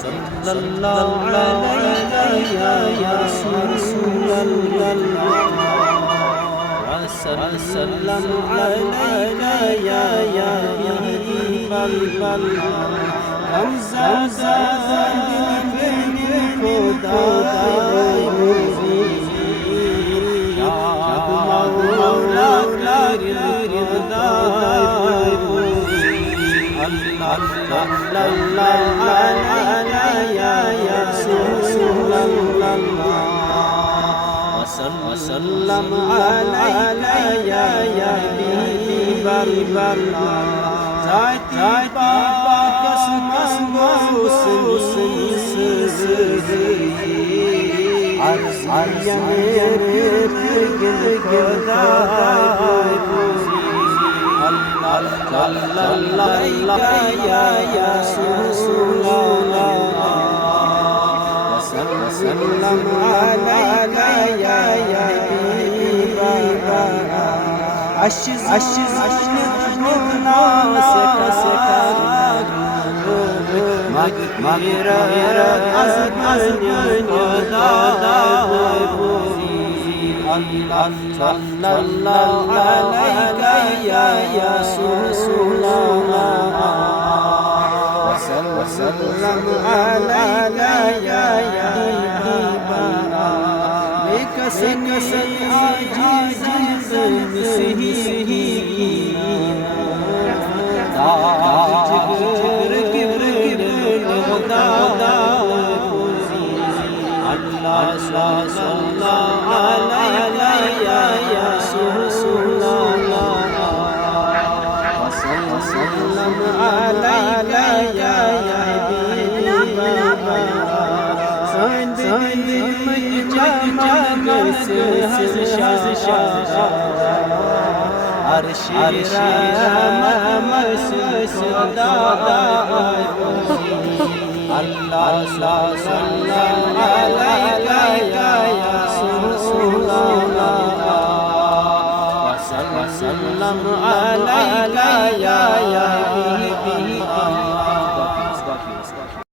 सल्लल्लाहु अलैहि या रसूल अल्लाह वसल्लम अलैका या हबीब अल्लाह हम को दाई या मौला अल्लाह या रसूल अल्लाह वसल्लम अलैका या हबीब अल्लाह वसल्लम अलैका या हबीब